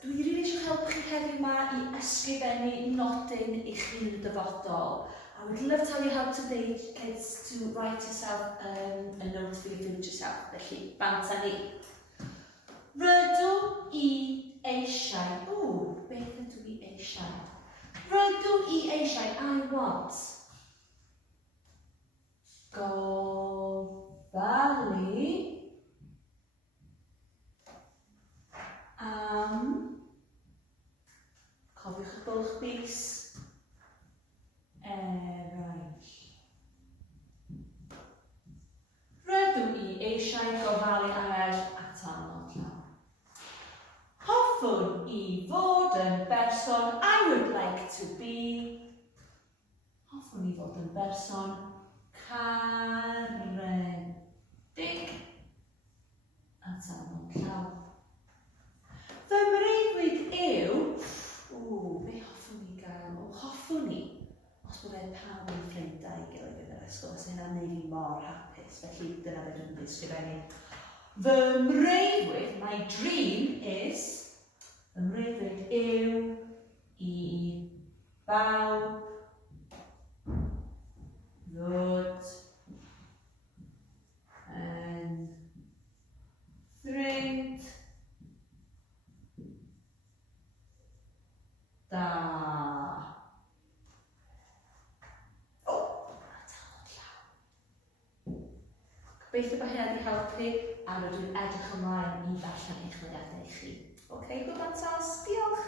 Dwi rili eisiau helpu chi heddiw yma I ysgrifennu nodyn I chi'n y dyfodol. I would love to have your help today, kids, to write yourself a note for your future self. Felly, bant â ni. Rydw I eisiau. Beth ydw I eisiau? Rydw I eisiau. I want. Gofalu am, cofiwch y bwlch bys, eraill. Rydw I eisiau gofalu am eraill atalnod llawn. Hoffwn I fod yn berson I would like to be. Hoffwn I fod yn berson caredig atalnod llawn. Fy mreiddwyd yw, be hoffwn I gael? Hoffwn I, os byddai pawb yn ffrindau I gilydd yn yr ysgol, os yna neu fi mor hapus, felly dyna beth dwi'n ysgrifennu. Fy mreiddwyd, my dream is, fy mreiddwyd yw I bawb ddod yn ffrind da. Gobeithio bod hynna wedi helpu a rydw i'n edrych ymlaen I ddarllen eich chwiliadau chi. OK, good fantas. Diolch.